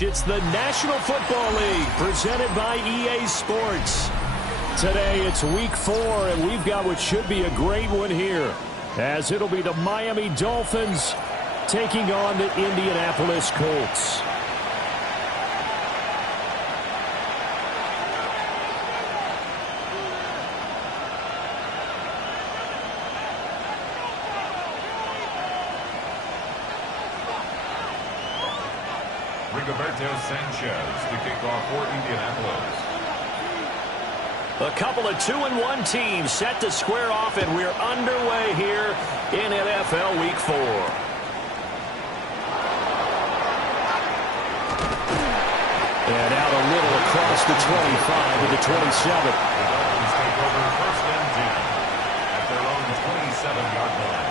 It's the National Football League presented by EA Sports. Today it's week 4, and we've got what should be a great one here, as it'll be the Miami Dolphins taking on the Indianapolis Colts. Sanchez to kick off for Indianapolis. A couple of 2-1 teams set to square off, and we're underway here in NFL Week 4. And out a little across the 25 to the 27. The Dolphins take over first and 10 at their own 27-yard line.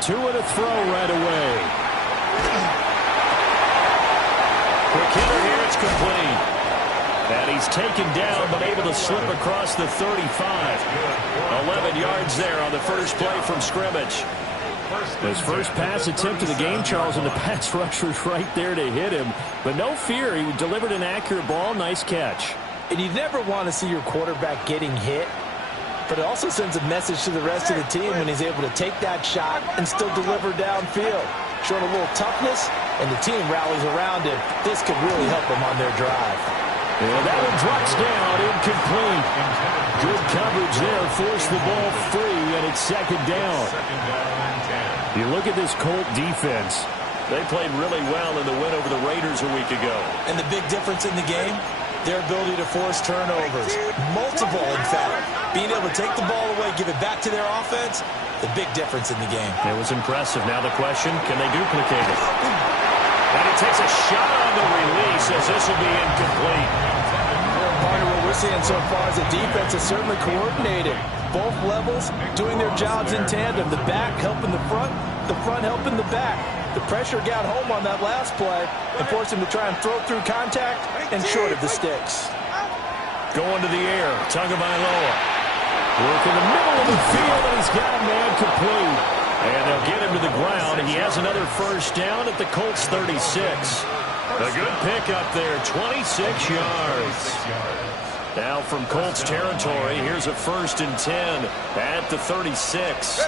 Two and a throw right away. Quick hitter here, it's complete. And he's taken down, but able to slip across the 35. 11 yards there on the first play from scrimmage. His first pass attempt of the game, Charles, and the pass rusher's right there to hit him. But no fear, he delivered an accurate ball. Nice catch. And you never want to see your quarterback getting hit. But it also sends a message to the rest of the team when he's able to take that shot and still deliver downfield. Showing a little toughness, and the team rallies around him. This could really help them on their drive. And that one drops down, incomplete. Good coverage there, forced the ball free, and it's second down. You look at this Colt defense. They played really well in the win over the Raiders a week ago. And the big difference in the game? Their ability to force turnovers. Multiple, in fact. Being able to take the ball away, give it back to their offense, the big difference in the game. It was impressive. Now the question, can they duplicate it? And he takes a shot on the release as this will be incomplete. Part of what we're seeing so far is the defense is certainly coordinated. Both levels doing their jobs in tandem. The back helping the front helping the back. The pressure got home on that last play and forced him to try and throw through contact and short of the sticks. Going to the air, Tagovailoa. Work in the middle of the field, and he's got a man complete. And they'll get him to the ground. He has another first down at the Colts 36. A good pickup there, 26 yards. Now from Colts territory, here's a 1st and 10 at the 36.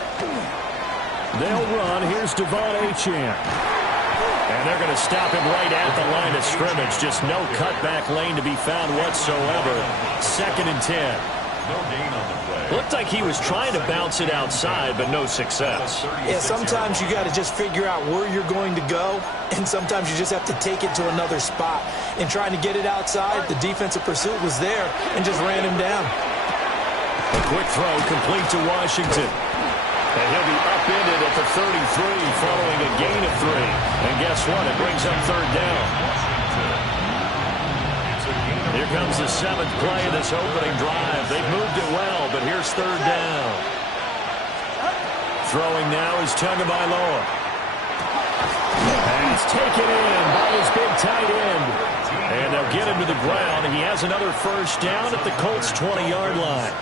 They'll run. Here's Devon Achane. And they're going to stop him right at the line of scrimmage. Just no cutback lane to be found whatsoever. 2nd and 10. No gain on the play. Looked like he was trying to bounce it outside, but no success. Yeah, sometimes you got to just figure out where you're going to go, and sometimes you just have to take it to another spot. And trying to get it outside, the defensive pursuit was there and just ran him down. A quick throw complete to Washington. And he'll be upended at the 33 following a gain of 3. And guess what? It brings up 3rd down. Here comes the 7th play of this opening drive. They've moved it well, but here's 3rd down. Throwing now is Tagovailoa. And he's taken in by his big tight end. And they'll get him to the ground. And he has another first down at the Colts' 20-yard line.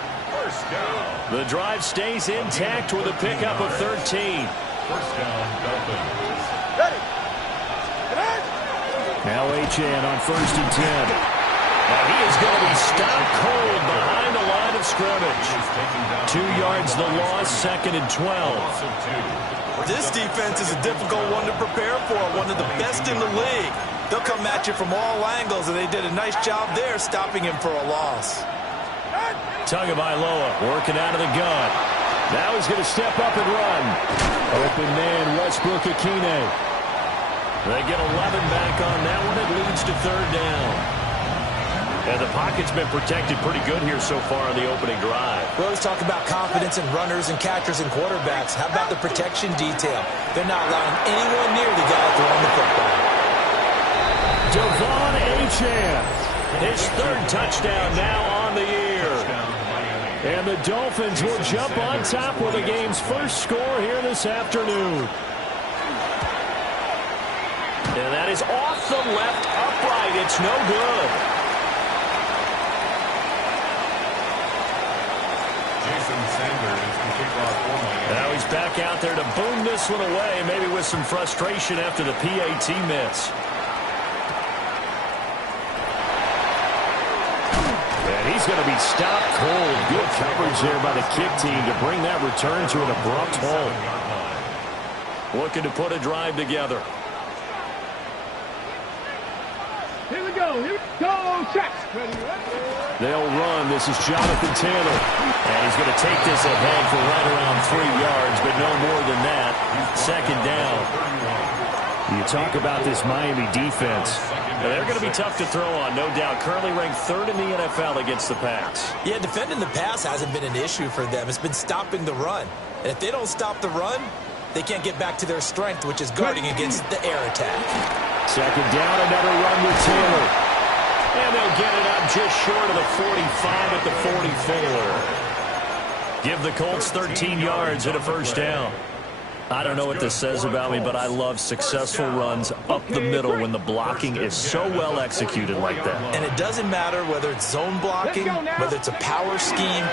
The drive stays intact with a pickup of 13. First down, Dolphins. Now Achane on 1st and 10. And he is going to be stopped cold behind the line of scrimmage. 2 yards the loss, 2nd and 12. This defense is a difficult one to prepare for, one of the best in the league. They'll come at you from all angles, and they did a nice job there stopping him for a loss. Tagovailoa working out of the gun. Now he's going to step up and run. Open man, Westbrook-Ikhine. They get 11 back on that one. It leads to 3rd down. And the pocket's been protected pretty good here so far on the opening drive. We always talk about confidence in runners and catchers and quarterbacks. How about the protection detail? They're not allowing anyone near the guy throwing the football. Devon Achane. His 3rd touchdown now on the year. And the Dolphins will jump on top with the game's first score here this afternoon. And that That is off the left upright. It's no good. Jason Sanders is the kickoff for Miami. Now he's back out there to boom this one away, maybe with some frustration after the PAT miss. And he's going to be stopped cold. Good coverage there by the kick team to bring that return to an abrupt halt. Looking to put a drive together. Here we go. Here we go. Check. They'll run. This is Jonathan Taylor. And he's going to take this ahead for right around 3 yards, but no more than that. Second down. You talk about this Miami defense. They're going to be tough to throw on, no doubt. Currently ranked 3rd in the NFL against the pass. Yeah, defending the pass hasn't been an issue for them. It's been stopping the run. And if they don't stop the run, they can't get back to their strength, which is guarding against the air attack. Second down, another run with Taylor. And they'll get it up just short of the 45 at the 44. Give the Colts 13 yards and a first down. I don't know what this says about me, but I love successful runs up the middle when the blocking is so well executed like that. And it doesn't matter whether it's zone blocking, whether it's a power scheme.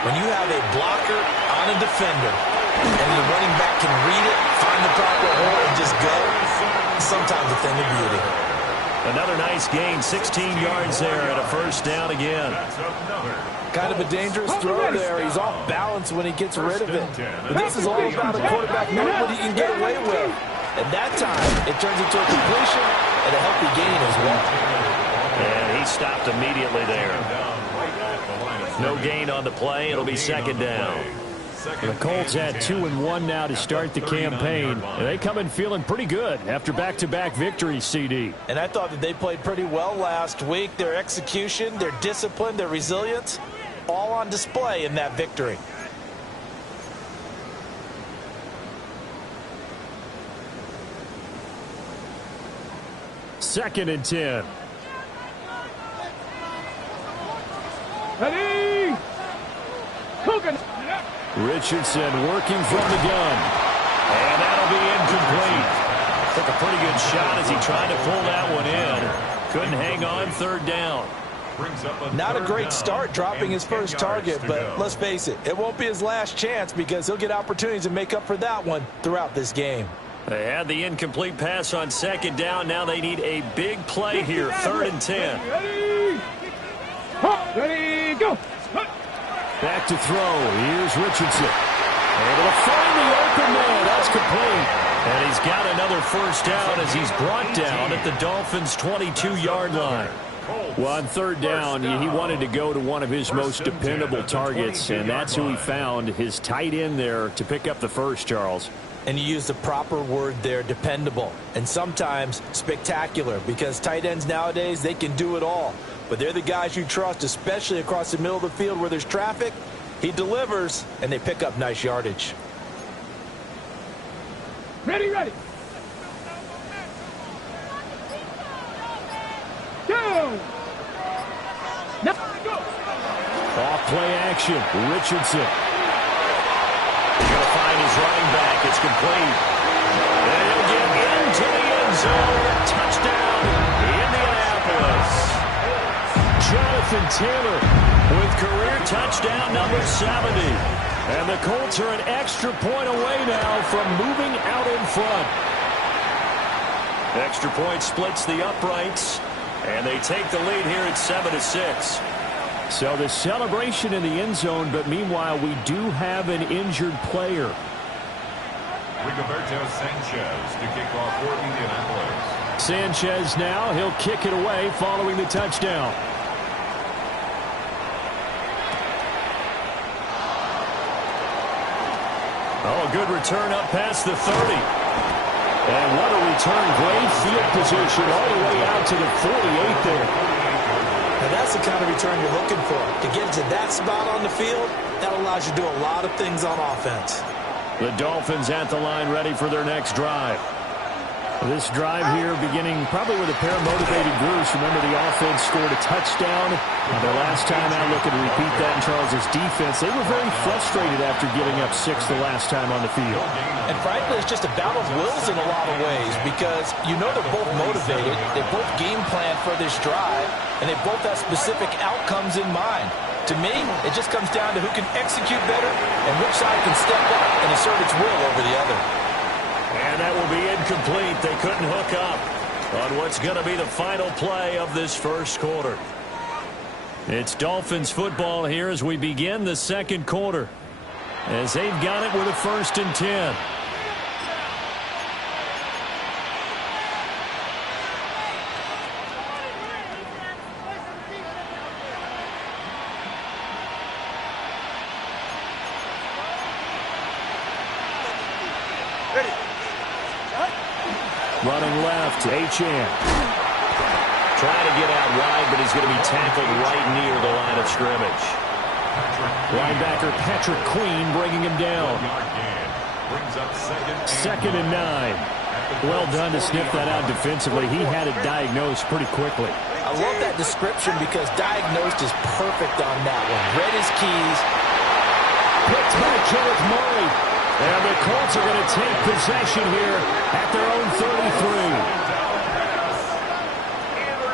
When you have a blocker on a defender and the running back can read it, find the proper hole, and just go, sometimes a thing of beauty. Another nice gain, 16 yards there and a first down again. Kind of a dangerous throw there. He's off balance when he gets rid of it. But this is all about a quarterback knowing what he can get away with. And that time, it turns into a completion and a healthy gain as well. And he stopped immediately there. No gain on the play. It'll be second down. The Colts had 2-1 now to start the campaign. They come in feeling pretty good after back-to-back victories, CD. And I thought that they played pretty well last week. Their execution, their discipline, their resilience, all on display in that victory. Second and 10. Ready? Cooking. Richardson working from the gun. And that'll be incomplete. Took a pretty good shot as he tried to pull that one in. Couldn't hang on, third down. Not a great start dropping his first target, but let's face it, it won't be his last chance because he'll get opportunities to make up for that one throughout this game. They had the incomplete pass on second down. Now they need a big play here, 3rd and 10. Ready, go. Back to throw. Here's Richardson. Able to find the open man. That's complete. And he's got another first down as he's brought down at the Dolphins' 22-yard line. Well, on third down, he wanted to go to one of his most dependable targets, and that's who he found, his tight end there, to pick up the first, Charles. And you use the proper word there, dependable, and sometimes spectacular, because tight ends nowadays, they can do it all. But they're the guys you trust, especially across the middle of the field where there's traffic. He delivers, and they pick up nice yardage. Ready, ready. Go. Now go. Off play action. Richardson. Going to find his running back. It's complete. And he'll get into the end zone. Touchdown, Indianapolis. Jonathan Taylor with career touchdown number 70. And the Colts are an extra point away now from moving out in front. Extra point splits the uprights. And they take the lead here at 7-6. So the celebration in the end zone, but meanwhile we do have an injured player. Rigoberto Sanchez to kick off for Indianapolis. Sanchez now, he'll kick it away following the touchdown. Oh, a good return up past the 30. And what a return. Great field position all the way out to the 48 there. Now that's the kind of return you're looking for. To get to that spot on the field, that allows you to do a lot of things on offense. The Dolphins at the line ready for their next drive. This drive here beginning probably with a pair of motivated groups. Remember, the offense scored a touchdown. Their last time out, looking to repeat that in Charles' defense. They were very frustrated after giving up 6 the last time on the field. And frankly, it's just a battle of wills in a lot of ways because you know they're both motivated. They both game plan for this drive, and they both have specific outcomes in mind. To me, it just comes down to who can execute better and which side can step up and assert its will over the other. And that will be incomplete. They couldn't hook up on what's going to be the final play of this first quarter. It's Dolphins football here as we begin the second quarter, as they've got it with a 1st and 10. Running left, Achane. Trying to get out wide, but he's going to be tackled right near the line of scrimmage. Linebacker Patrick Queen bringing him down. Second and 9. Well done to sniff that out defensively. He had it diagnosed pretty quickly. I love that description because diagnosed is perfect on that one. Read his keys. Picked by Kenneth Murray. And the Colts are going to take possession here at their own 33.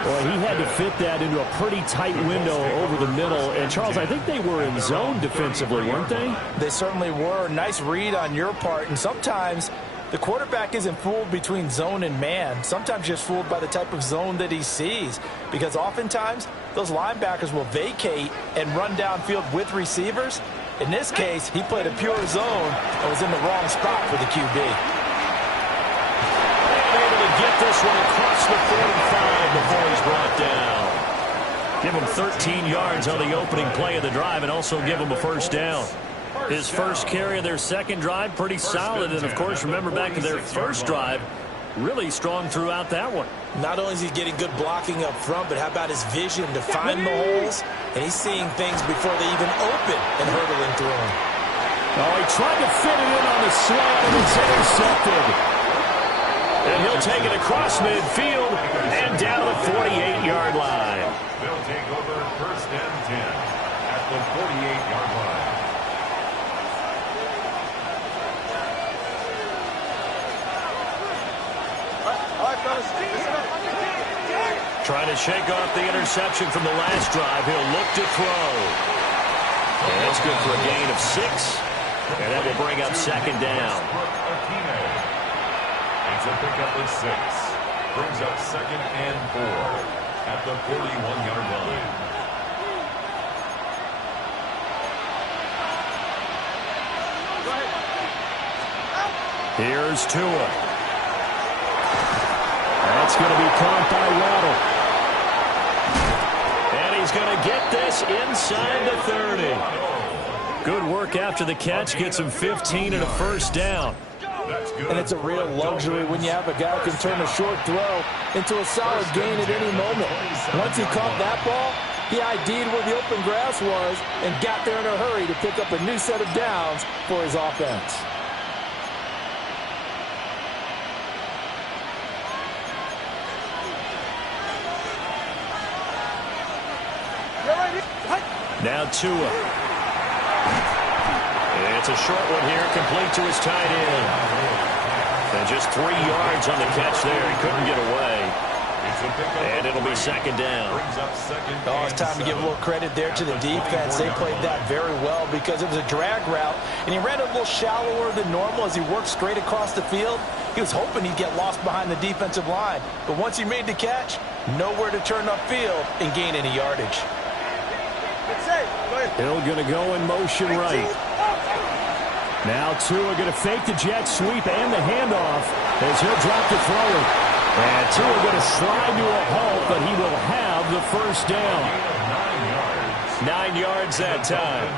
Boy, he had to fit that into a pretty tight window over the middle. And, Charles, I think they were in zone defensively, weren't they? They certainly were. Nice read on your part. And sometimes the quarterback isn't fooled between zone and man. Sometimes just fooled by the type of zone that he sees. Because oftentimes, those linebackers will vacate and run downfield with receivers. In this case, he played a pure zone and was in the wrong spot for the QB. Able to get this one across the 45 before he's brought down. Give him 13 yards on the opening play of the drive and also give him a 1st down. His first carry of their second drive, pretty solid. And, of course, remember back to their first drive, really strong throughout that one. Not only is he getting good blocking up front, but how about his vision to find the holes? And he's seeing things before they even open and hurdling through them. Oh, he tried to fit it in on the slant, and it's intercepted. And he'll take it across midfield and down the 48-yard line. They'll take over 1st and 10 at the 48-yard line. Trying to shake off the interception from the last drive. He'll look to throw. And that's good for a gain of 6. And that will bring up 2nd down. It's a pickup of 6. Brings up 2nd and 4 at the 41-yard line. Here's Tua. That's going to be caught by Waddle. And he's going to get this inside the 30. Good work after the catch. Gets him 15 and a 1st down. And it's a real luxury when you have a guy who can turn a short throw into a solid gain at any moment. Once he caught that ball, he ID'd where the open grass was and got there in a hurry to pick up a new set of downs for his offense. Now Tua. It's a short one here, complete to his tight end. And just 3 yards on the catch there. He couldn't get away. And it'll be 2nd down. Oh, it's time to give a little credit there to the defense. They played that very well because it was a drag route, and he ran a little shallower than normal as he worked straight across the field. He was hoping he'd get lost behind the defensive line. But once he made the catch, nowhere to turn upfield and gain any yardage. Hill going to go in motion right. Now Tua going to fake the jet sweep and the handoff as he'll drop to throw it. And Tua going to slide to a halt, but he will have the 1st down. 9 yards that time.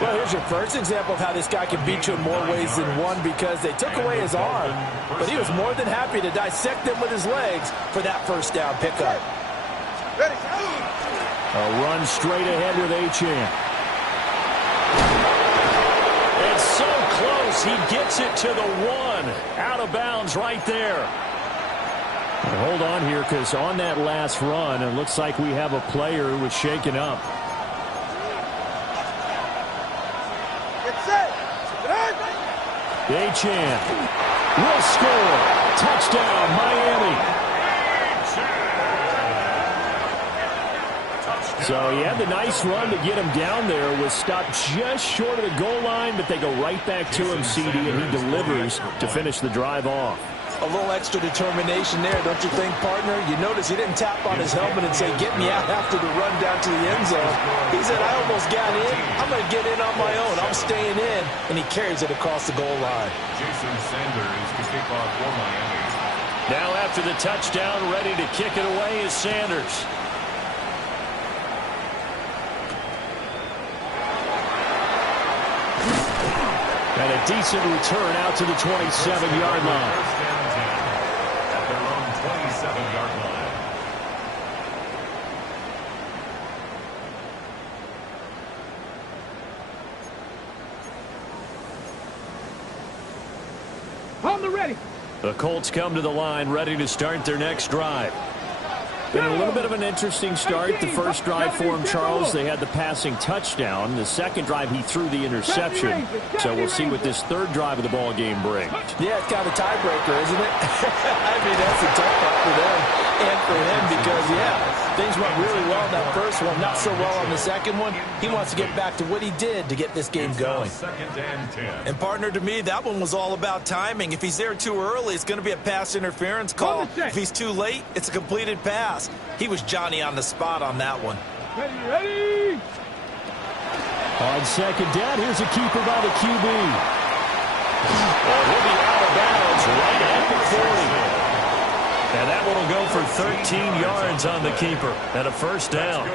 Well, here's your first example of how this guy can beat you in more ways than one because they took away his arm, but he was more than happy to dissect them with his legs for that 1st down pickup. A run straight ahead with Achane. It's so close, goes. He gets it to the 1. Out of bounds right there. Hold on here, because on that last run, it looks like we have a player who was shaken up. Achane will score. Touchdown, Miami. So he had the nice run to get him down there. Was stopped just short of the goal line, but they go right back to him, CD, and he delivers to finish the drive off. A little extra determination there, don't you think, partner? You notice he didn't tap on his helmet and say, get me out after the run down to the end zone. He said, I almost got in. I'm going to get in on my own. I'm staying in. And he carries it across the goal line. Jason Sanders to kick off for Miami. Now after the touchdown, ready to kick it away is Sanders. And a decent return out to the 27-yard line. At their own 27-yard line. On the ready. The Colts come to the line ready to start their next drive. Been a little bit of an interesting start. The first drive for him, Charles, they had the passing touchdown. The second drive, he threw the interception. So we'll see what this third drive of the ball game brings. Yeah, it's kind of a tiebreaker, isn't it? I mean, that's a tough part for them and for him because, yeah, things went really well in that first one, not so well on the second one. He wants to get back to what he did to get this game going. Second and 10. And, partner, to me, that one was all about timing. If he's there too early, it's going to be a pass interference call. If he's too late, it's a completed pass. He was Johnny on the spot on that one. Ready. On second down, here's a keeper by the QB. He'll be out of bounds right at the 40. And that one will go for 13 yards on the keeper and a first down.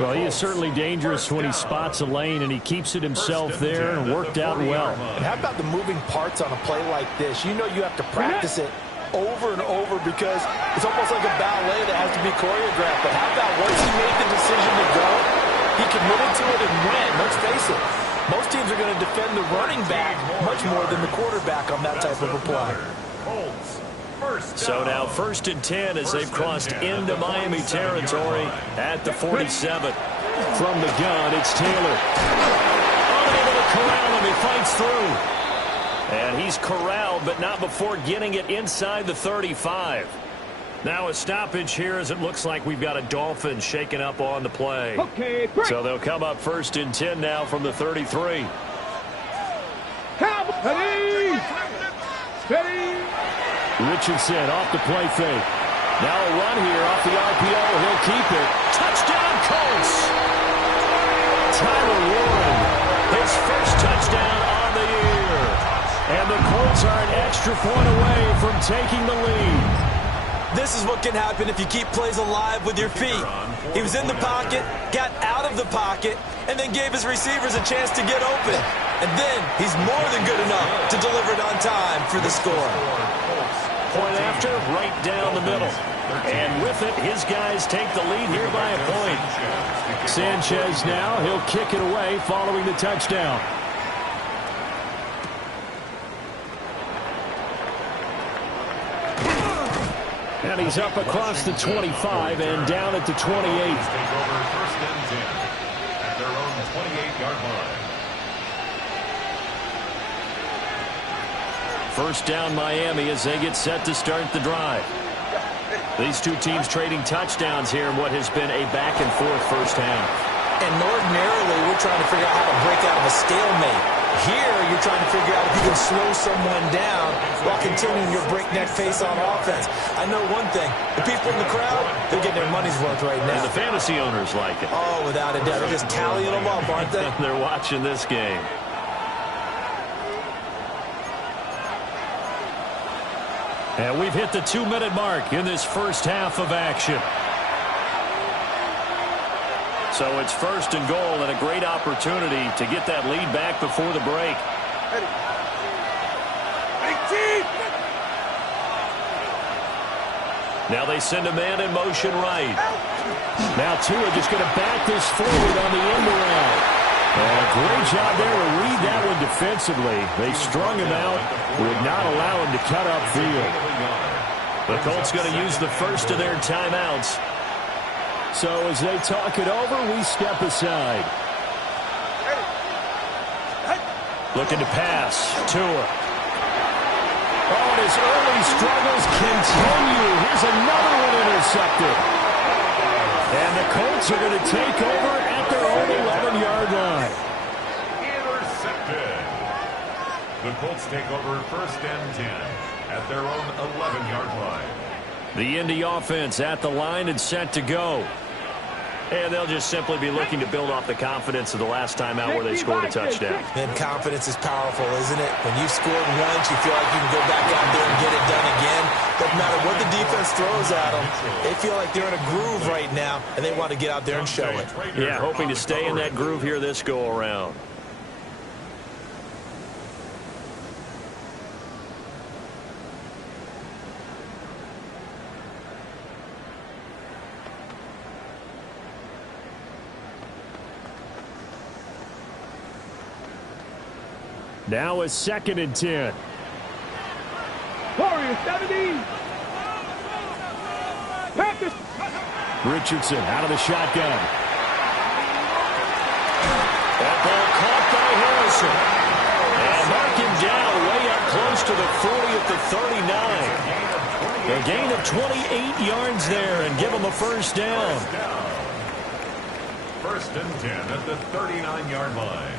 Well, he is certainly dangerous when he spots a lane, and he keeps it himself there and worked out well. And how about the moving parts on a play like this? You know you have to practice it over and over because it's almost like a ballet that has to be choreographed. But how about once he made the decision to go, he committed to it and went. Let's face it, most teams are going to defend the running back much more than the quarterback on that type of a play. So now 1st and 10 as they've crossed into Miami territory at the 47. From the gun, it's Taylor. Unable to corral him. He fights through. And he's corralled, but not before getting it inside the 35. Now a stoppage here as it looks like we've got a Dolphin shaken up on the play. Okay, break. So they'll come up 1st and 10 now from the 33. Ready. Ready. Richardson off the play fake. Now a run here off the RPO. He'll keep it. Touchdown, Colts! Tyler Warren, his first touchdown on the year. And the Colts are an extra point away from taking the lead. This is what can happen if you keep plays alive with your feet. He was in the pocket, got out of the pocket, and then gave his receivers a chance to get open. And then he's more than good enough to deliver it on time for the score. Point after, right down the middle. And with it, his guys take the lead here by a point. Sanchez now, he'll kick it away following the touchdown. And he's up across the 25 and down at the 28. Take over 1st and 10 at their own 28-yard line. First down Miami as they get set to start the drive. These two teams trading touchdowns here in what has been a back-and-forth first half. And ordinarily, we're trying to figure out how to break out of a stalemate. Here, you're trying to figure out if you can slow someone down while continuing your breakneck pace on offense. I know one thing. The people in the crowd, they're getting their money's worth right now. And the fantasy owners like it. Oh, without a doubt. They're just tallying them up, aren't they? They're watching this game. And we've hit the 2-minute mark in this first half of action. So it's 1st and goal and a great opportunity to get that lead back before the break. Now they send a man in motion right. Now Tua just going to back this forward on the end around. And a great job there to read read that one defensively. They strung him out, would not allow him to cut upfield. The Colts going to use the first of their timeouts. So as they talk it over, we step aside. Looking to pass. Tua. Oh, and his early struggles continue. Here's another one intercepted. And the Colts are going to take over at their own 11-yard line. Intercepted. The Colts take over first and 10 at their own 11-yard line. The Indy offense at the line and set to go. And they'll just simply be looking to build off the confidence of the last time out where they scored a touchdown. And confidence is powerful, isn't it? When you've scored once, you feel like you can go back out there and get it done again. Doesn't matter what the defense throws at them. They feel like they're in a groove right now, and they want to get out there and show it. Yeah, hoping to stay in that groove here this go-around. Now a 2nd and 10. Warriors 70. Practice. Richardson out of the shotgun. That ball caught by Harrison. And mark him down way up close to the 40 at the 39. A gain of 28 yards there and give him a first down. First and 10 at the 39-yard line.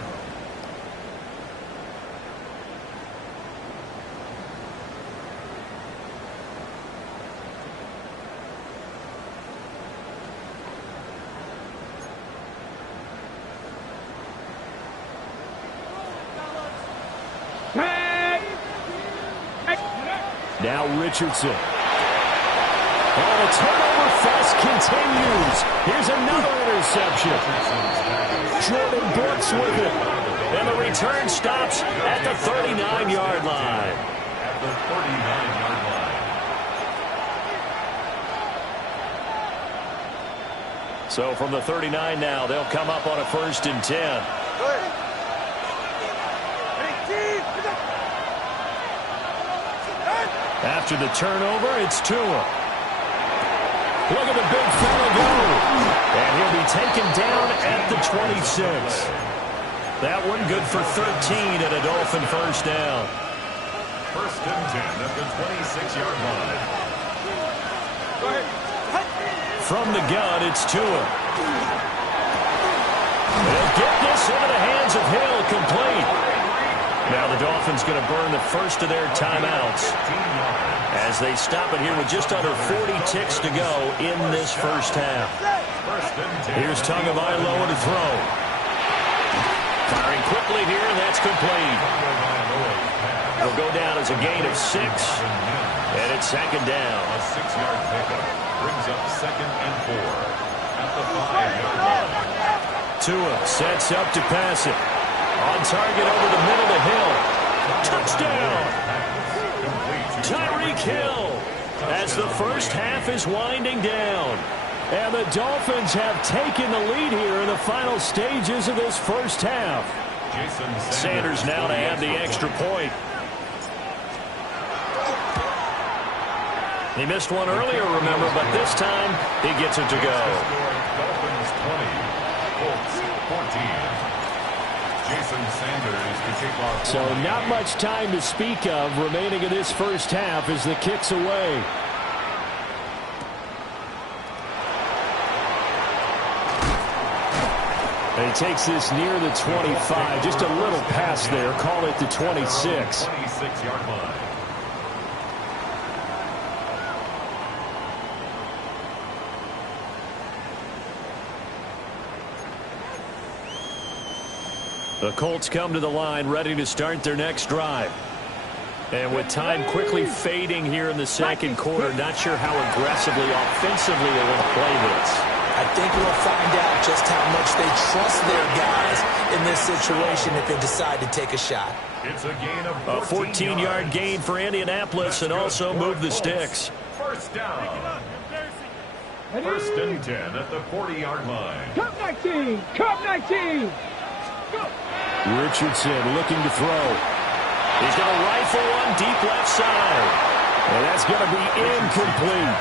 Now Richardson. Oh, the turnover fest continues. Here's another interception. Jordan Brooks with it. And the return stops at the 39-yard line. At the 39-yard line. So from the 39 now, they'll come up on a 1st and 10. After the turnover, it's Tua. Look at the big fella go. And he'll be taken down at the 26. That one good for 13 and a Dolphin first down. First and 10 at the 26-yard line. From the gun, it's Tua. They'll get this into the hands of Hill, complete. Now the Dolphins going to burn the first of their timeouts as they stop it here with just under 40 ticks to go in this first half. Here's Tagovailoa to throw. Firing quickly here, and that's complete. It'll go down as a gain of 6, and it's 2nd down. A 6-yard pickup brings up 2nd and 4 at the 5-yard line. Tua sets up to pass it. On target over the middle to Hill. Touchdown! Tyreek Hill as the first half is winding down. And the Dolphins have taken the lead here in the final stages of this first half. Sanders now to add the extra point. He missed one earlier, remember, but this time he gets it to go. Dolphins 20, Colts 14. Jason Sanders to kick off. So not much time to speak of remaining in this first half as the kick's away. And he takes this near the 25. Just a little pass there. Call it the 26. 26-yard line. The Colts come to the line ready to start their next drive. And with time quickly fading here in the second quarter, not sure how aggressively, offensively they want to play this. I think we'll find out just how much they trust their guys in this situation if they decide to take a shot. It's a gain of a 14-yard gain for Indianapolis and also move the sticks. First down. First and 10 at the 40-yard line. Cup 19! Cup 19! Richardson looking to throw. He's going to rifle one deep left side. And that's going to be incomplete.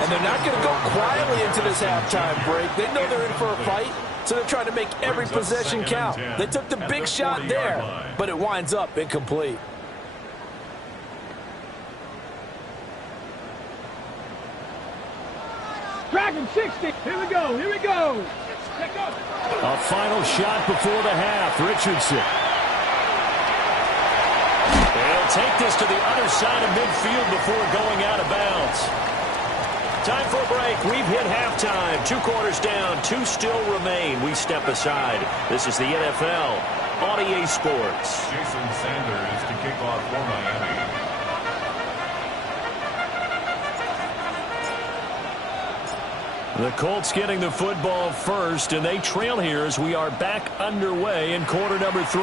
And they're not going to go quietly into this halftime break. They know they're in for a fight, so they're trying to make every possession count. They took the big shot there, but it winds up incomplete. Dragon 60. Here we go. Here we go. A final shot before the half. Richardson. They'll take this to the other side of midfield before going out of bounds. Time for a break. We've hit halftime. 2 quarters down. 2 still remain. We step aside. This is the NFL on EA Sports. Jason Sanders to kick off for Miami. The Colts getting the football first, and they trail here as we are back underway in quarter number 3.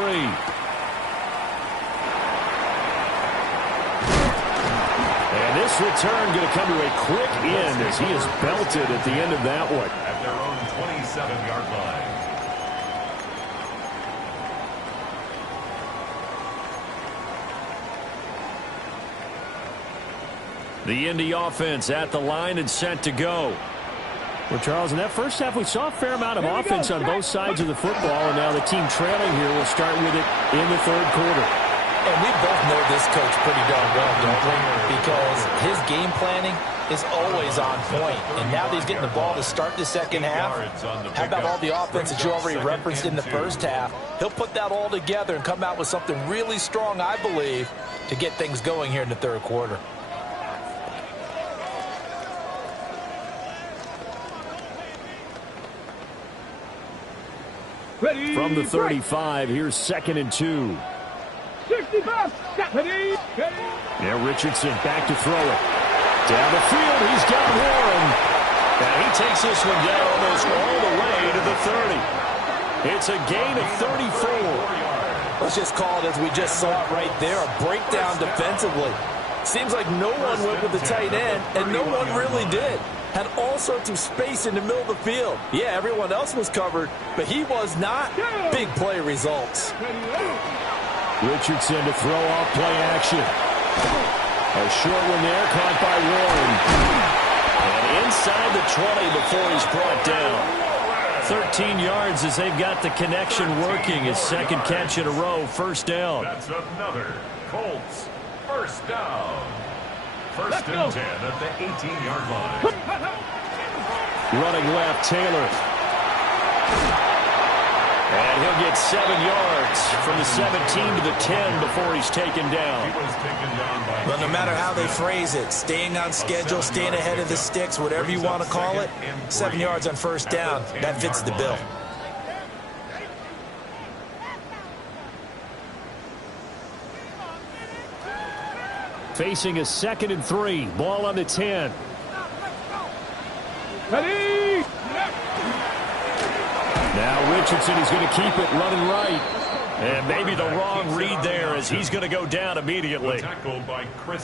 And this return going to come to a quick end as he is belted at the end of that one. At their own 27-yard line. The Indy offense at the line and set to go. Well, Charles, in that first half, we saw a fair amount of offense on both sides of the football, and now the team trailing here will start with it in the third quarter. And we both know this coach pretty darn well, don't we? Because his game planning is always on point. And now that he's getting the ball to start the second half, how about all the offense that you already referenced in the first half? He'll put that all together and come out with something really strong, I believe, to get things going here in the third quarter. Ready. From the 35, here's 2nd and 2. 65. Ready. Ready. Now Richardson back to throw it. Down the field, he's got Warren. And he takes this one down almost all the way to the 30. It's a gain of 34. Let's just call it as we just saw it right there, a breakdown defensively. Seems like no one went with the tight end, and no one really did. Had all sorts of space in the middle of the field. Yeah, everyone else was covered, but he was not. Big play results. Richardson to throw off play action. A short one there, caught by Warren. And inside the 20 before he's brought down. 13 yards as they've got the connection working. His second catch in a row, first down. That's another Colts first down. First and 10 at the 18-yard line. Running left, Taylor. And he'll get 7 yards from the 17 to the 10 before he's taken down. He was taken down by Well, no matter how they phrase it, staying on schedule, staying ahead of the sticks, whatever you want to call it, 7 yards on first down, that fits the bill. Facing a 2nd and 3. Ball on the 10. Ready. Now Richardson is going to keep it running right. And maybe the wrong read there as he's going to go down immediately.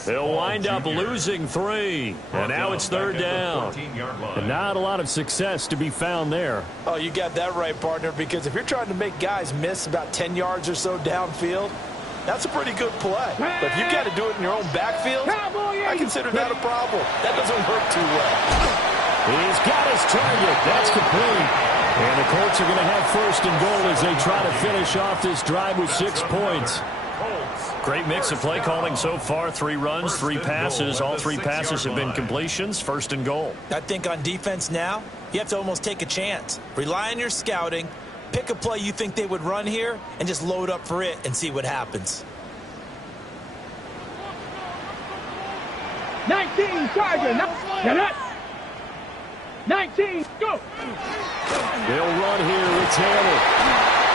They'll wind up losing 3. And now it's third down. And not a lot of success to be found there. Oh, you got that right, partner, because if you're trying to make guys miss about 10 yards or so downfield, that's a pretty good play. But if you've got to do it in your own backfield, I consider that a problem. That doesn't work too well. He's got his target. That's complete. And the Colts are going to have first and goal as they try to finish off this drive with 6 points. Great mix of play calling so far. 3 runs, 3 passes. All 3 passes have been completions. First and goal. I think on defense now, you have to almost take a chance. Rely on your scouting. Pick a play you think they would run here and just load up for it and see what happens. 19, Charger. Get it. 19, go. They'll run here with Taylor.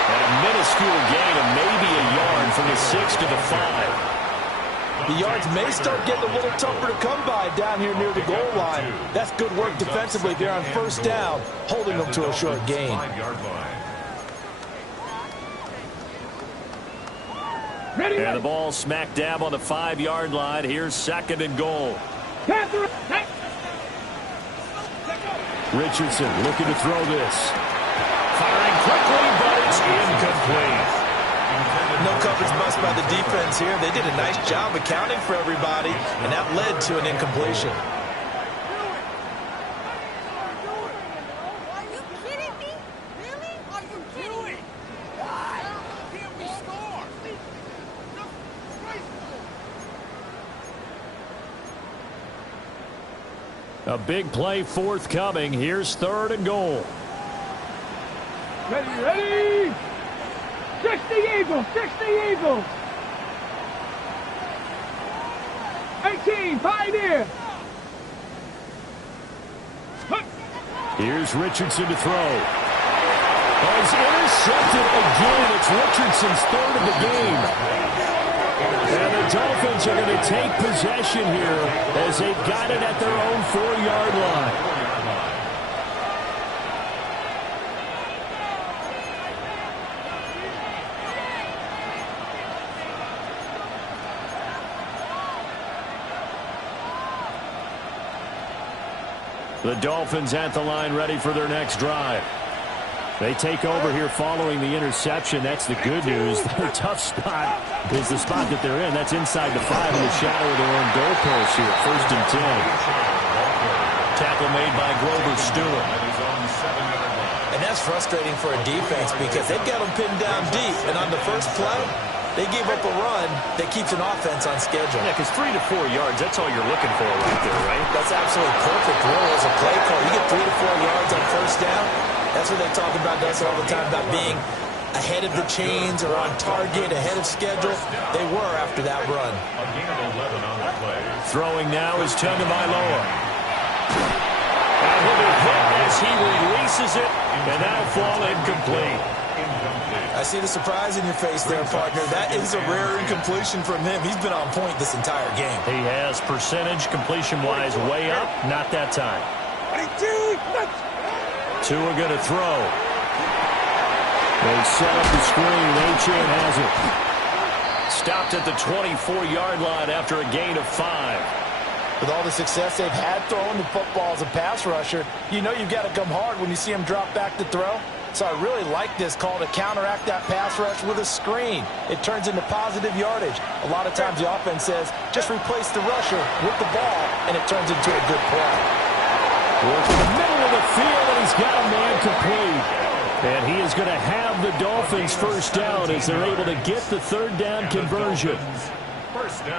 And a minuscule gain of maybe a yard from the 6 to the 5. The yards may start getting a little tougher to come by down here near the goal line. That's good work defensively there on first down, holding them to a short gain. And the ball smack dab on the 5-yard line. Here's 2nd and goal. Richardson looking to throw this. Firing quickly, but it's coverage bust by the defense here. They did a nice job accounting for everybody, and that led to an incompletion. Are you kidding me? Really? Are you kidding me? Why can't we score? A big play forthcoming. Here's 3rd and goal. Ready, ready! 60 Eagles, 60 Eagles! 18, Pioneer! Here's Richardson to throw. Oh, he's intercepted again. It's Richardson's 3rd of the game. And the Dolphins are going to take possession here as they've got it at their own 4-yard line. The Dolphins at the line ready for their next drive. They take over here following the interception. That's the good news. Their tough spot is the spot that they're in. That's inside the 5 in the shadow of their own goalpost here. 1st and 10. Tackle made by Grover Stewart. And that's frustrating for a defense because they've got them pinned down deep. And on the first play, they gave up a run that keeps an offense on schedule. Yeah, because 3 to 4 yards, that's all you're looking for right there, right? That's absolutely perfect, really, as a play call. You get 3 to 4 yards on 1st down. That's what they talk about us all the time, about being ahead of the chains or on target, ahead of schedule. They were after that run. A gain of 11 on the play. Throwing now is Tagovailoa. And he'll be hit as he releases it, and that'll fall incomplete. I see the surprise in your face there, partner. That is a rare incompletion from him. He's been on point this entire game. He has percentage completion-wise way up. Not that time. Tua going to throw. They set up the screen. Achane has it. Stopped at the 24-yard line after a gain of 5. With all the success they've had throwing the football as a pass rusher, you know you've got to come hard when you see him drop back to throw. So I really like this call to counteract that pass rush with a screen. It turns into positive yardage. A lot of times the offense says, just replace the rusher with the ball, and it turns into a good play. Work in the middle of the field, and he's got a man complete. And he is going to have the Dolphins 1st down as they're able to get the 3rd down conversion.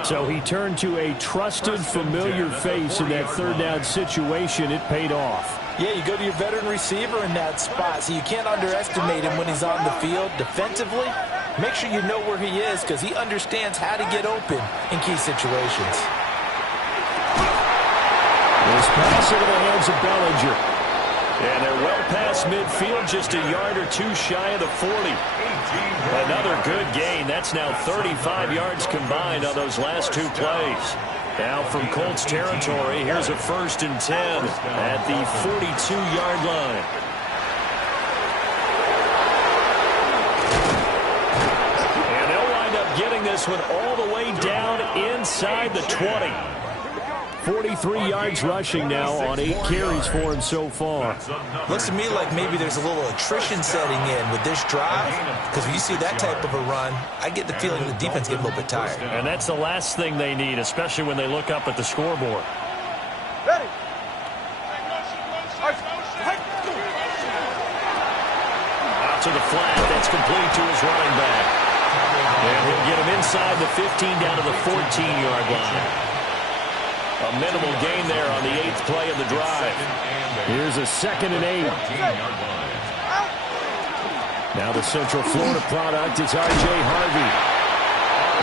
So he turned to a trusted, familiar face in that 3rd down situation. It paid off. Yeah, you go to your veteran receiver in that spot, so you can't underestimate him when he's on the field. Defensively, make sure you know where he is because he understands how to get open in key situations. This pass into the hands of Bellinger. And they're well past midfield, just a yard or 2 shy of the 40. Another good gain. That's now 35 yards combined on those last 2 plays. Now from Colts territory, here's a 1st and 10 at the 42-yard line. And they'll wind up getting this one all the way down inside the 20. 43 yards rushing now on 8 carries for him so far. Looks to me like maybe there's a little attrition setting in with this drive, because when you see that type of a run, I get the feeling the defense gets a little bit tired. And that's the last thing they need, especially when they look up at the scoreboard. Ready. Out to the flat. That's complete to his running back. And he'll get him inside the 15 down to the 14-yard line. A minimal gain there on the 8th play of the drive. Here's a 2nd and 8. Now the Central Florida product is R.J. Harvey.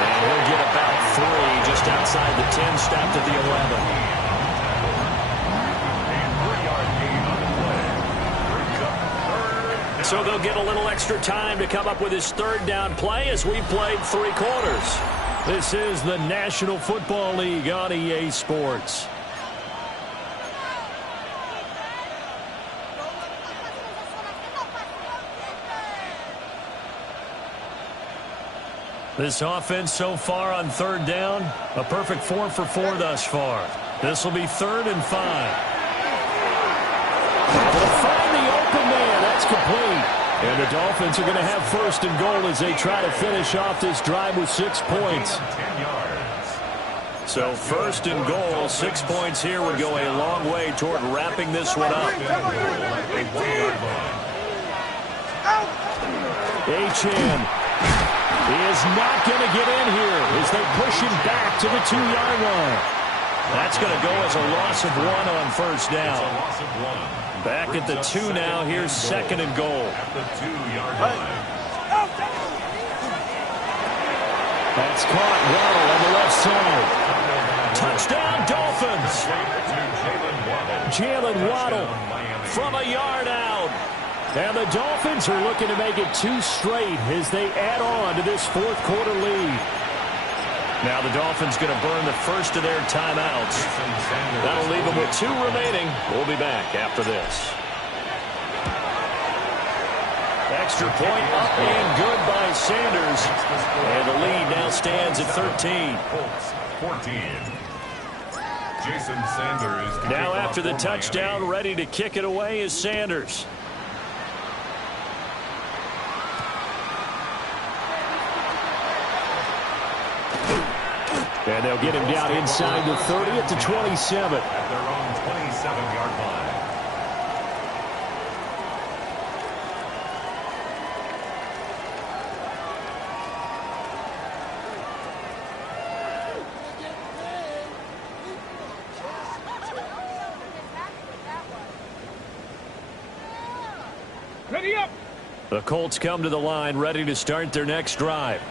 And he'll get about 3 just outside the 10, stopped at the 11. So they'll get a little extra time to come up with his 3rd down play as we played 3 quarters. This is the National Football League on EA Sports. This offense so far on 3rd down, a perfect 4 for 4 thus far. This will be 3rd and 5. They'll find the open man. That's complete. And the Dolphins are going to have first and goal as they try to finish off this drive with 6 points. 10 yards. So first and goal, 6 points here would go a long way toward wrapping this one up. Achane is not going to get in here as they push him back to the 2-yard line. That's going to go as a loss of 1 on first down. Back at the 2 now. Here's second and goal. At the 2-yard line. That's caught well on the left side. Touchdown, Dolphins. Jalen Waddle from a yard out. And the Dolphins are looking to make it 2 straight as they add on to this fourth quarter lead. Now the Dolphins going to burn the first of their timeouts. That'll leave them with 2 remaining. We'll be back after this. Extra point up and good by Sanders. And the lead now stands at 13. 14. Jason Sanders. Now after the touchdown, ready to kick it away is Sanders. And they'll get him down inside the 30 at the 27. At their own 27-yard line. Ready up. The Colts come to the line ready to start their next drive.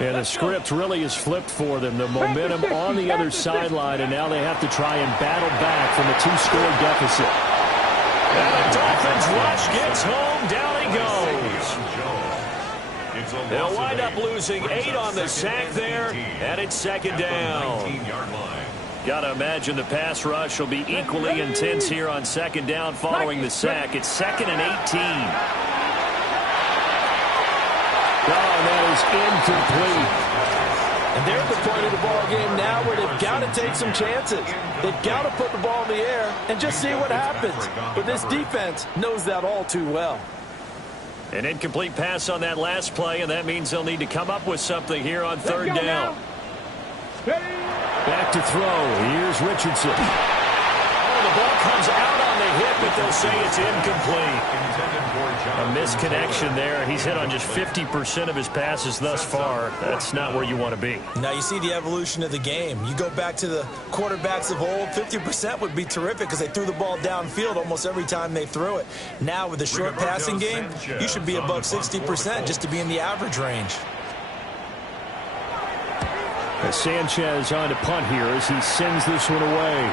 And the script really is flipped for them. The momentum on the other sideline, and now they have to try and battle back from a 2-score deficit. And the Dolphins rush gets home. Down he goes. They'll wind up losing 8 on the sack there, and it's second down. Got to imagine the pass rush will be equally intense here on second down following the sack. It's 2nd and 18. Oh, that is incomplete. And they're at the point of the ball game now where they've got to take some chances. They've got to put the ball in the air and just see what happens. But this defense knows that all too well. An incomplete pass on that last play, and that means they'll need to come up with something here on third down. Back to throw. Here's Richardson. Oh, the ball comes out on the hit, but they'll say it's incomplete. A misconnection there. He's hit on just 50% of his passes thus far. That's not where you want to be. Now you see the evolution of the game. You go back to the quarterbacks of old, 50% would be terrific because they threw the ball downfield almost every time they threw it. Now with the short passing game, you should be above 60% just to be in the average range. As Sanchez on to punt here as he sends this one away.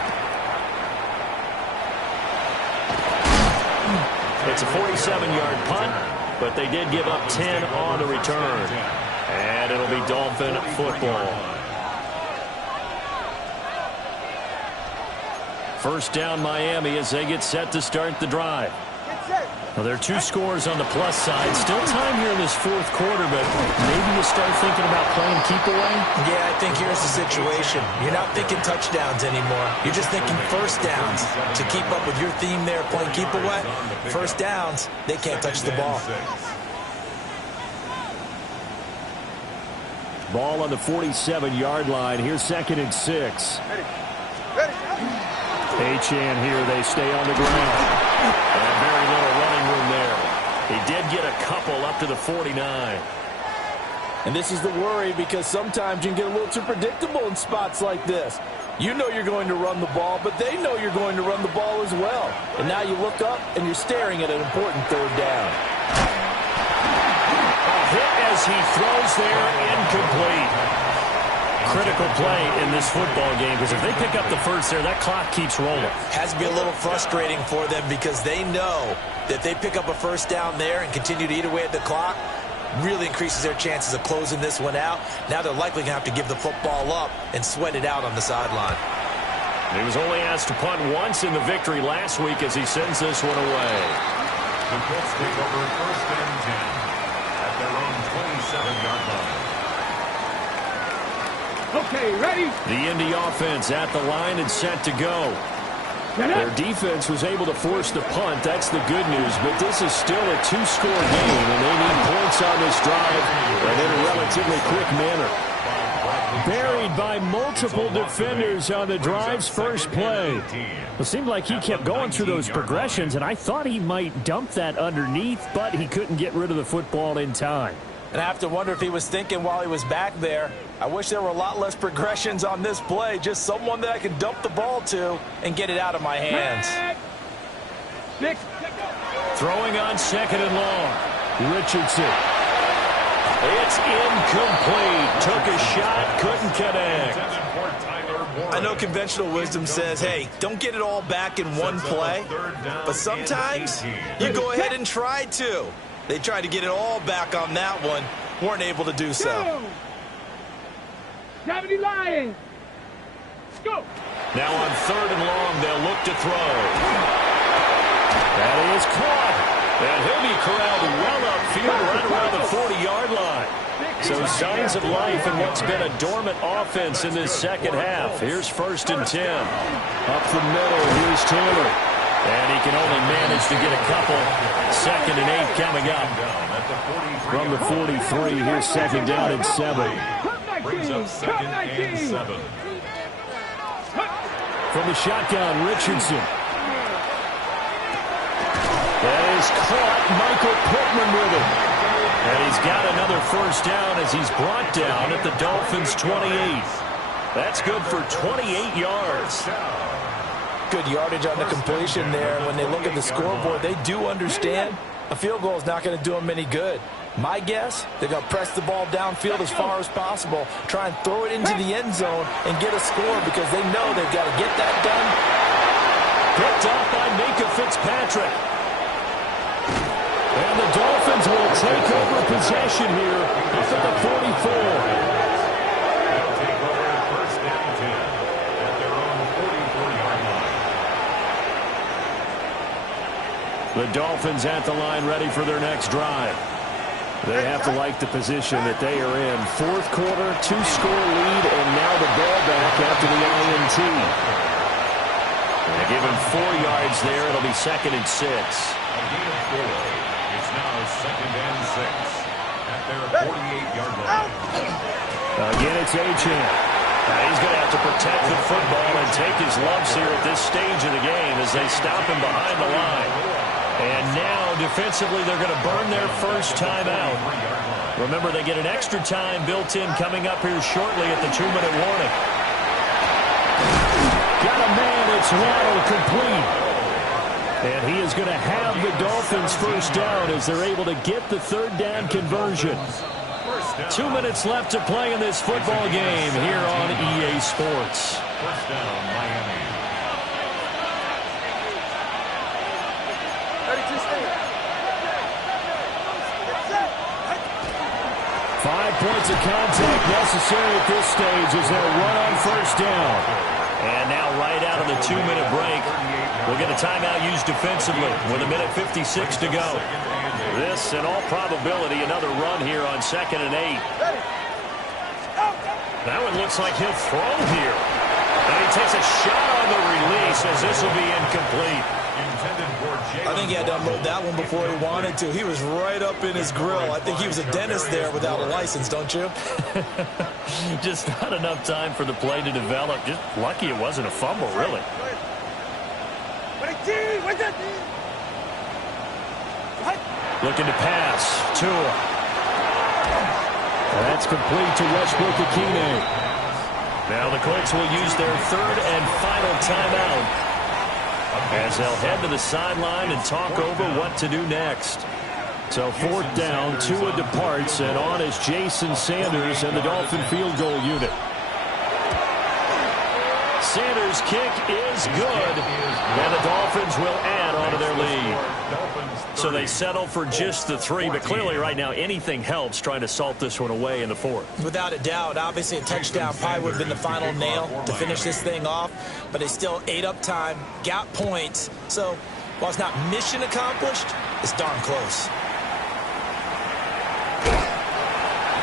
It's a 47-yard punt, but they did give up 10 on the return. And it'll be Dolphin football. First down Miami as they get set to start the drive. Well, there are 2 scores on the plus side. Still time here in this fourth quarter, but maybe you start thinking about playing keep away? Yeah, I think here's the situation. You're not thinking touchdowns anymore. You're just thinking first downs. To keep up with your theme there, playing keep away, first downs, they can't touch the ball. Ball on the 47-yard line. Here's 2nd and 6. Achane here. They stay on the ground. And very little running room there. He did get a couple up to the 49. And this is the worry because sometimes you can get a little too predictable in spots like this. You know you're going to run the ball, but they know you're going to run the ball as well. And now you look up and you're staring at an important third down. A hit as he throws there, incomplete. Critical play in this football game because if they pick up the first there, that clock keeps rolling. Has to be a little frustrating for them because they know that they pick up a first down there and continue to eat away at the clock, really increases their chances of closing this one out. Now they're likely going to have to give the football up and sweat it out on the sideline. He was only asked to punt once in the victory last week as he sends this one away. The Colts take over first and 10 at their own 27-yard line. Okay, ready? The Indy offense at the line and set to go. Their defense was able to force the punt. That's the good news. But this is still a two-score game, and they need points on this drive and in a relatively quick manner. Buried by multiple defenders on the drive's first play. It seemed like he kept going through those progressions, and I thought he might dump that underneath, but he couldn't get rid of the football in time. And I have to wonder if he was thinking while he was back there, I wish there were a lot less progressions on this play. Just someone that I can dump the ball to and get it out of my hands. Throwing on second and long. Richardson. It's incomplete. Took a shot, couldn't connect. I know conventional wisdom says, hey, don't get it all back in one play. But sometimes you go ahead and try to. They tried to get it all back on that one. Weren't able to do so. 70 Lions. Go. Now on third and long, they'll look to throw. That is caught. And he'll be corralled well upfield right around the 40-yard line. So signs of life in what's been a dormant offense in this second half. Here's 1st and 10. Up the middle, here's Taylor. And he can only manage to get a couple. 2nd and 8 coming up. From the 43, here's 2nd down and 7. Brings up 2nd and 7. From the shotgun, Richardson. That is caught. Michael Pittman with him. And he's got another 1st down as he's brought down at the Dolphins' 28. That's good for 28 yards. Good yardage on the completion there. When they look at the scoreboard, they do understand a field goal is not going to do them any good. My guess, they're going to press the ball downfield as far as possible, try and throw it into the end zone and get a score because they know they've got to get that done. Picked up by Minka Fitzpatrick. And the Dolphins will take over possession here up at the 44. They'll take over at 1st and 10 at their own 44-yard line. The Dolphins at the line ready for their next drive. They have to like the position that they are in. 4th quarter, 2-score lead, and now the ball back after the INT. They give him 4 yards there. It'll be 2nd and 6. A gain of 4. It's now 2nd and 6 at their 48-yard line. Again, it's Achane. He's going to have to protect the football and take his lumps here at this stage of the game as they stop him behind the line. And now, defensively, they're going to burn their first time out. Remember, they get an extra time built in coming up here shortly at the 2-minute warning. Got a man, it's Waddle, complete. And he is going to have the Dolphins' first down as they're able to get the 3rd down conversion. 2 minutes left to play in this football game here on EA Sports. 1st down, Miami. 5 points of contact necessary at this stage as they'll run on 1st down. And now right out of the 2-minute break, we'll get a timeout used defensively with 1:56 to go. This, in all probability, another run here on 2nd and 8. That one looks like he'll throw here. And he takes a shot on the release as this will be incomplete. I think he had to unload that one before he wanted to. He was right up in his grill. I think he was a dentist there without a license, don't you? Just not enough time for the play to develop. Just lucky it wasn't a fumble, really. Looking to pass. Tua. That's complete to Westbrook-Ikhine. Now the Colts will use their 3rd and final timeout as they'll head to the sideline and talk over what to do next. So 4th down, Tua departs, and on is Jason Sanders and the Dolphin field goal unit. Sanders' kick is good, and the Dolphins will add onto their lead. So they settle for just the 3, but clearly right now anything helps trying to salt this one away in the 4th. Without a doubt, obviously a touchdown probably would have been the final nail to finish this thing off, but they still ate up time, got points. So while it's not mission accomplished, it's darn close.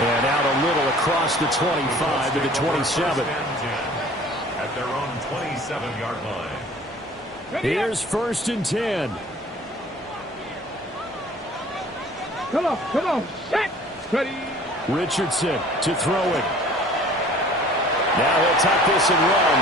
And out a little across the 25 to the 27. At their own 27-yard line. Here's 1st and 10. Come on, set. Ready. Richardson to throw it. Now he'll tuck this and run.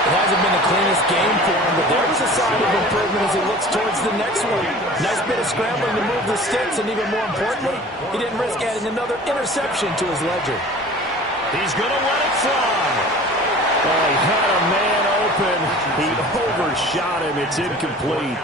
It hasn't been the cleanest game for him, but there was a sign of improvement as he looks towards the next one. Nice bit of scrambling to move the sticks, and even more importantly, he didn't risk adding another interception to his ledger. He's going to let it fly. Oh, he had a man open. He overshot him. It's incomplete.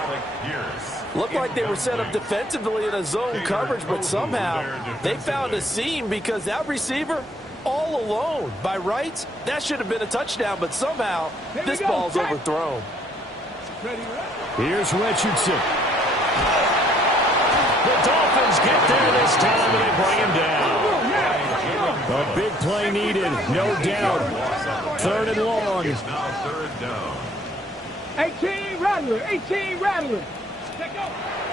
Looked like they were set up defensively in a zone coverage, but somehow they found a seam because that receiver all alone. By rights, that should have been a touchdown, but somehow this ball's overthrown. Here's Richardson. The Dolphins get there this time, and they bring him down. A big play needed, no doubt. 3rd and long. 18 Rattler, 18 Rattler.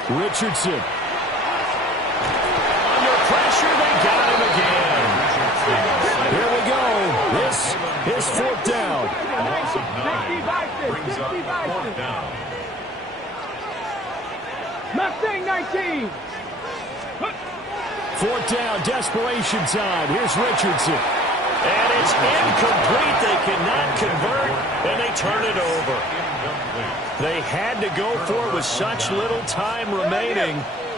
Richardson. Under pressure, they got him again. Here we go. This is 4th down. Brings up 4th down. Mustang 19. 4th down, desperation time. Here's Richardson. And it's incomplete. They cannot convert, and they turn it over. They had to go for it with such little time remaining,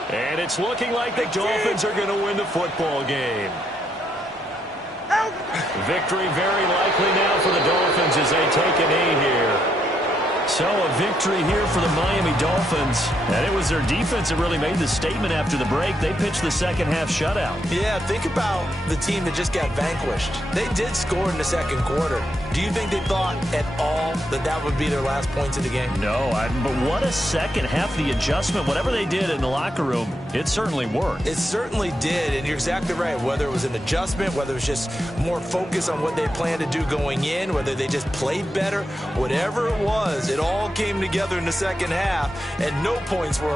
and it's looking like the Dolphins are going to win the football game. Victory very likely now for the Dolphins as they take a knee here. So a victory here for the Miami Dolphins. And it was their defense that really made the statement after the break. They pitched the second half shutout. Yeah, think about the team that just got vanquished. They did score in the second quarter. Do you think they thought at all that that would be their last points of the game? No, but what a second half. The adjustment, whatever they did in the locker room, it certainly worked. It certainly did, and you're exactly right. Whether it was an adjustment, whether it was just more focus on what they planned to do going in, whether they just played better, whatever it was, it all came together in the second half, and no points were